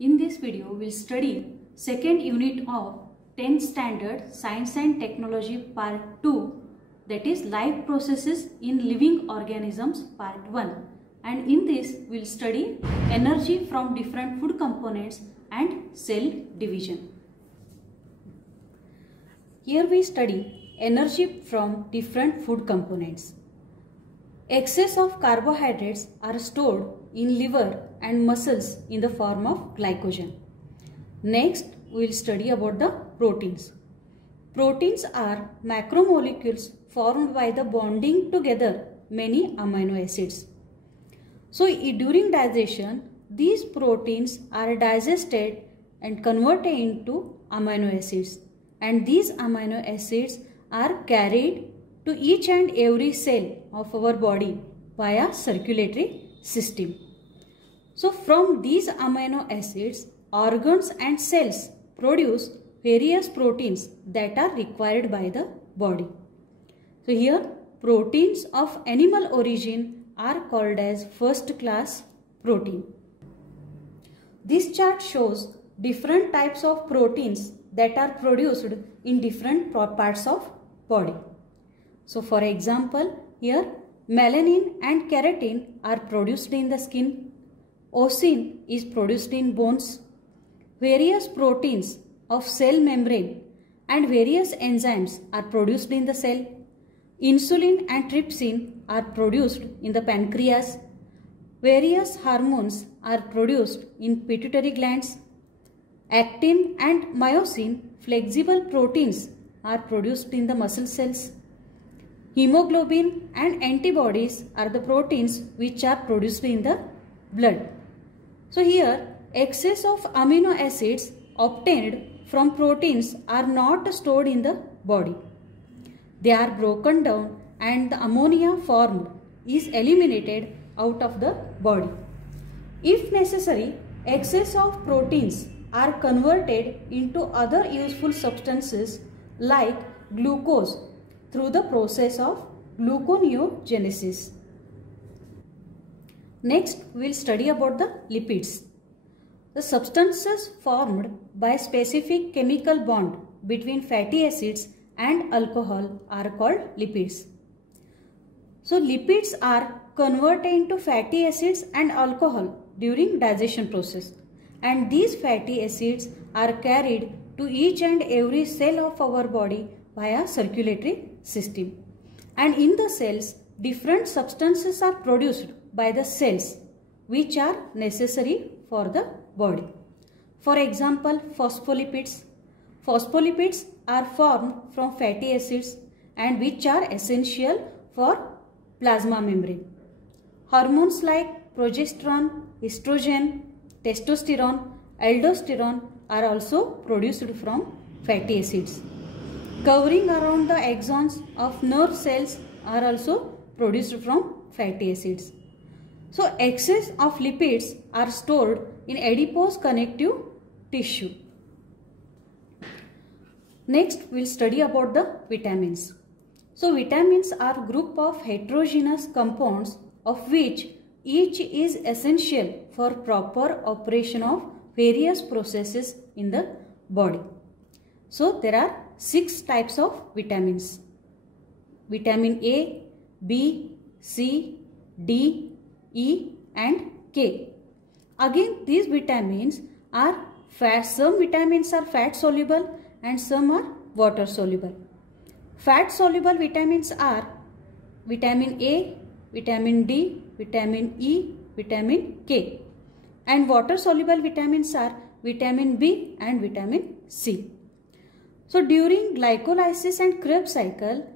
In this video, we'll study second unit of 10th standard Science and Technology part 2, that is life processes in living organisms part 1. And in this, we'll study energy from different food components and cell division. Here we study energy from different food components. Excess of carbohydrates are stored in liver and muscles in the form of glycogen. Next, we will study about the proteins. Proteins are macromolecules formed by the bonding together many amino acids. So, during digestion, these proteins are digested and converted into amino acids, and these amino acids are carried to each and every cell of our body via circulatory system. So from these amino acids, organs and cells produce various proteins that are required by the body. So here proteins of animal origin are called as first class protein. This chart shows different types of proteins that are produced in different parts of body. So for example, here melanin and keratin are produced in the skin. Osin is produced in bones. Various proteins of cell membrane and various enzymes are produced in the cell. Insulin and trypsin are produced in the pancreas. Various hormones are produced in pituitary glands. Actin and myosin, flexible proteins, are produced in the muscle cells. Hemoglobin and antibodies are the proteins which are produced in the blood. So here excess of amino acids obtained from proteins are not stored in the body. They are broken down and the ammonia formed is eliminated out of the body. If necessary, excess of proteins are converted into other useful substances like glucose through the process of gluconeogenesis. Next, we will study about the lipids. The substances formed by specific chemical bond between fatty acids and alcohol are called lipids. So, lipids are converted into fatty acids and alcohol during digestion process, and these fatty acids are carried to each and every cell of our body via circulatory system. And in the cells, different substances are produced by the cells which are necessary for the body. For example, phospholipids. Phospholipids are formed from fatty acids and which are essential for plasma membrane. Hormones like progesterone, estrogen, testosterone, aldosterone are also produced from fatty acids. Covering around the axons of nerve cells are also produced from fatty acids. So excess of lipids are stored in adipose connective tissue. Next, we will study about the vitamins. So vitamins are group of heterogeneous compounds of which each is essential for proper operation of various processes in the body. So there are 6 types of vitamins: vitamin A, B, C, D, E and K. Again, these vitamins are fat. Some vitamins are fat soluble and some are water soluble. Fat soluble vitamins are vitamin A, vitamin D, vitamin E, vitamin K, and water soluble vitamins are vitamin B and vitamin C. So during glycolysis and Krebs cycle,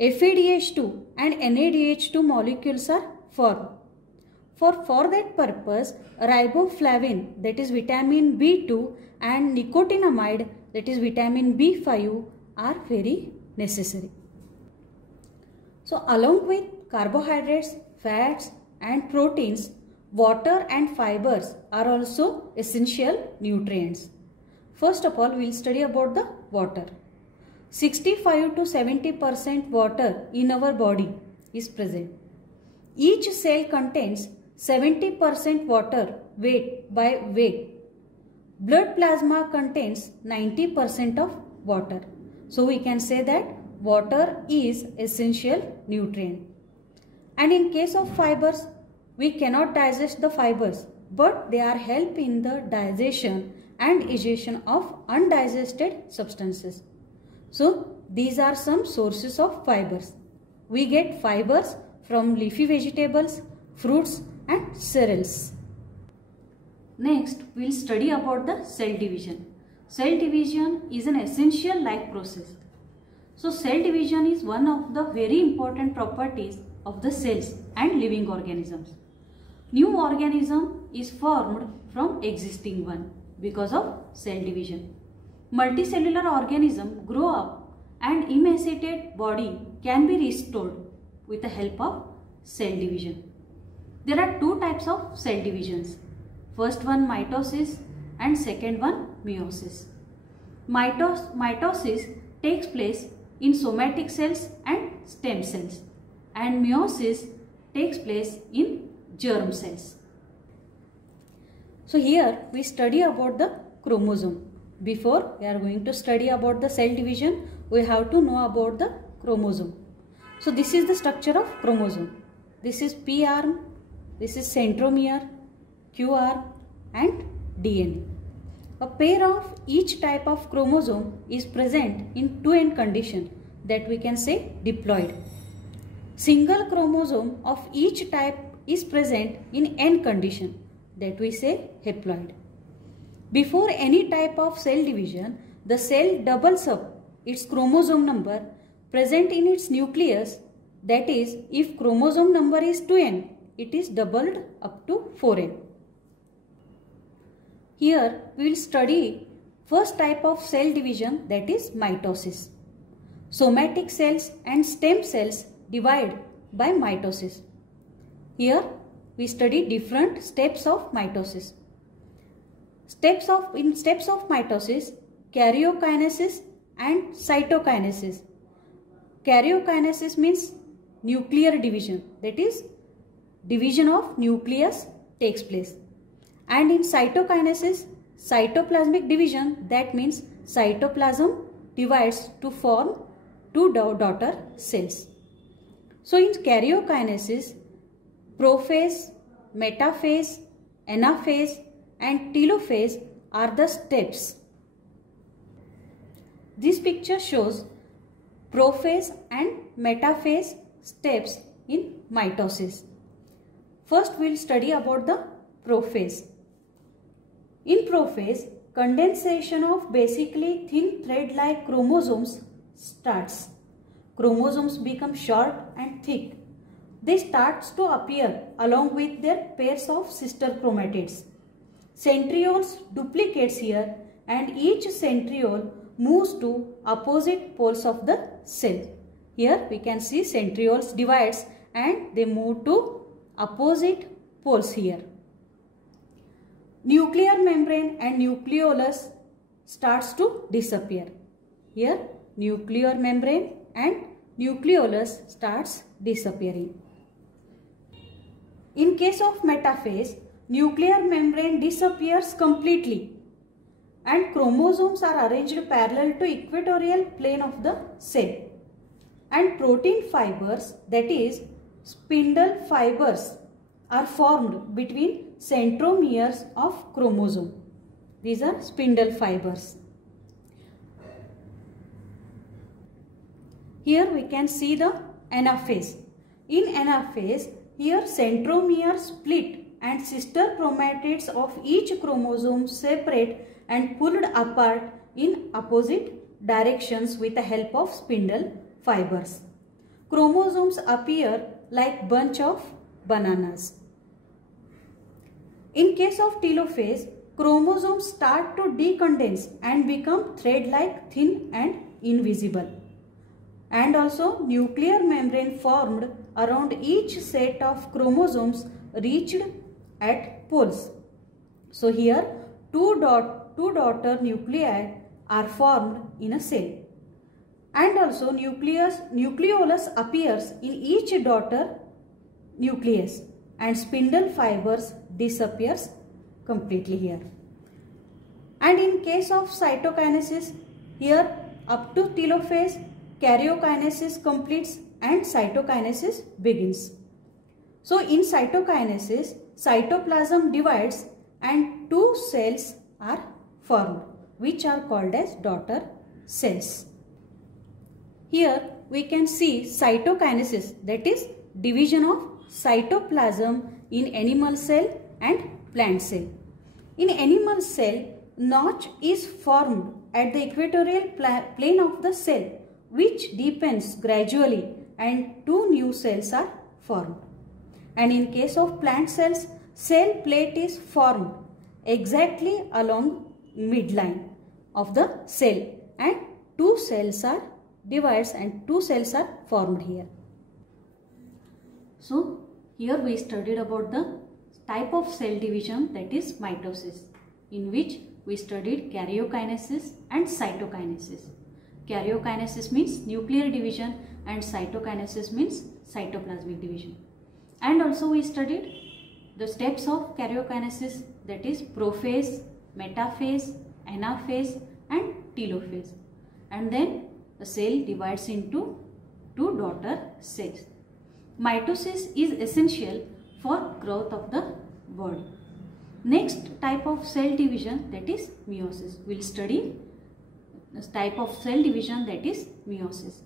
FADH2 and NADH2 molecules are formed. For that purpose, riboflavin, that is vitamin B2, and nicotinamide, that is vitamin B5, are very necessary. So along with carbohydrates, fats and proteins, water and fibers are also essential nutrients. First of all, we will study about the water. 65 to 70% water in our body is present. Each cell contains 70% water weight by weight Blood plasma contains 90% of water. So we can say that water is essential nutrient. And in case of fibers, we cannot digest the fibers, but they are help in the digestion and digestion of undigested substances. So these are some sources of fibers. We get fibers from leafy vegetables, fruits and cereals. Next, we will study about the cell division. Cell division is an essential life process. So cell division is one of the very important properties of the cells and living organisms. New organism is formed from existing one because of cell division. Multicellular organism grow up and emaciated body can be restored with the help of cell division. There are two types of cell divisions. First one mitosis and second one meiosis. Mitosis takes place in somatic cells and stem cells, and meiosis takes place in germ cells. So here we study about the chromosome. Before we are going to study about the cell division, we have to know about the chromosome. So this is the structure of chromosome. This is P arm, this is centromere, Q arm and DNA. A pair of each type of chromosome is present in two-end condition, that we can say diploid. Single chromosome of each type is present in end condition, that we say haploid. Before any type of cell division, the cell doubles up its chromosome number present in its nucleus. That is, if chromosome number is 2n, it is doubled up to 4n. Here we will study first type of cell division, that is mitosis. Somatic cells and stem cells divide by mitosis. Here we study different steps of mitosis. In steps of mitosis, karyokinesis and cytokinesis. Karyokinesis means nuclear division, that is division of nucleus takes place. And in cytokinesis, cytoplasmic division, that means cytoplasm divides to form two daughter cells. So in karyokinesis, prophase, metaphase, anaphase and telophase are the steps. This picture shows prophase and metaphase steps in mitosis. First we will study about the prophase. In prophase, condensation of basically thin thread-like chromosomes starts. Chromosomes become short and thick. They start to appear along with their pairs of sister chromatids. Centrioles duplicates here and each centriole moves to opposite poles of the cell. Here we can see centrioles divides and they move to opposite poles here. Nuclear membrane and nucleolus starts to disappear. Here nuclear membrane and nucleolus starts disappearing. In case of metaphase, nuclear membrane disappears completely and chromosomes are arranged parallel to equatorial plane of the cell. And protein fibers, that is spindle fibers, are formed between centromeres of chromosome. These are spindle fibers. Here we can see the anaphase. In anaphase, here centromere split and sister chromatids of each chromosome separate and pulled apart in opposite directions with the help of spindle fibers. Chromosomes appear like bunch of bananas. In case of telophase, chromosomes start to decondense and become thread-like, thin and invisible. And also nuclear membrane formed around each set of chromosomes reached at poles. So here two daughter nuclei are formed in a cell. And also nucleolus appears in each daughter nucleus and spindle fibers disappears completely here. And in case of cytokinesis, here up to telophase, karyokinesis completes and cytokinesis begins. So in cytokinesis, cytoplasm divides and two cells are formed, which are called as daughter cells. Here we can see cytokinesis, that is division of cytoplasm in animal cell and plant cell. In animal cell, notch is formed at the equatorial plane of the cell, which deepens gradually and two new cells are formed. And in case of plant cells, cell plate is formed exactly along midline of the cell and two cells are divides and two cells are formed here. So here we studied about the type of cell division, that is mitosis, in which we studied karyokinesis and cytokinesis. Karyokinesis means nuclear division and cytokinesis means cytoplasmic division. And also we studied the steps of karyokinesis, that is prophase, metaphase, anaphase and telophase. And then the cell divides into two daughter cells. Mitosis is essential for growth of the body. Next type of cell division, that is meiosis. We will study this type of cell division, that is meiosis.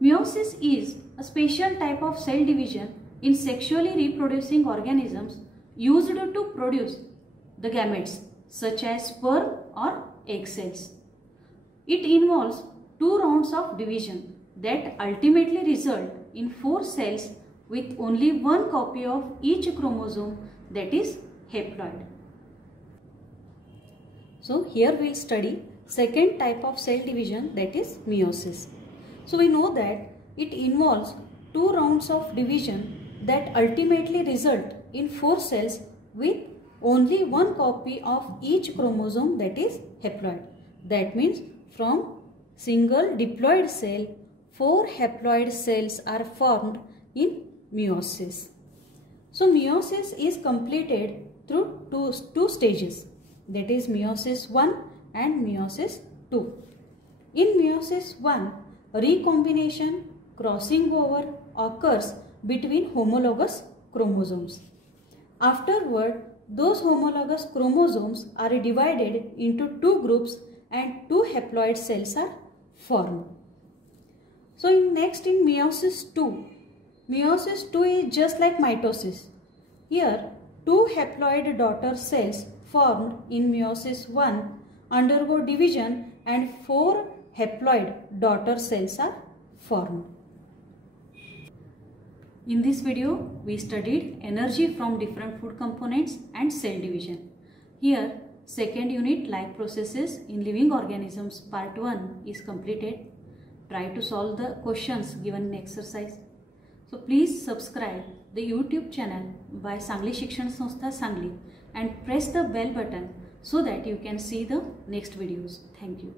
Meiosis is a special type of cell division in sexually reproducing organisms used to produce the gametes such as sperm or egg cells. It involves two rounds of division that ultimately result in 4 cells with only one copy of each chromosome, that is haploid. So here we will study second type of cell division, that is meiosis. So we know that it involves 2 rounds of division that ultimately result in 4 cells with only one copy of each chromosome, that is haploid. That means from single diploid cell, 4 haploid cells are formed in meiosis. So meiosis is completed through two stages, that is meiosis 1 and meiosis 2. In meiosis 1, recombination, crossing over occurs between homologous chromosomes. Afterward, those homologous chromosomes are divided into 2 groups and 2 haploid cells are formed. So next in meiosis 2. Meiosis 2 is just like mitosis. Here 2 haploid daughter cells formed in meiosis 1 undergo division and 4 haploid daughter cells are formed. In this video, we studied energy from different food components and cell division. Here, second unit, life processes in living organisms, part 1 is completed. Try to solve the questions given in exercise. So please subscribe the YouTube channel by Sangli Shikshan Sanstha Sangli and press the bell button so that you can see the next videos. Thank you.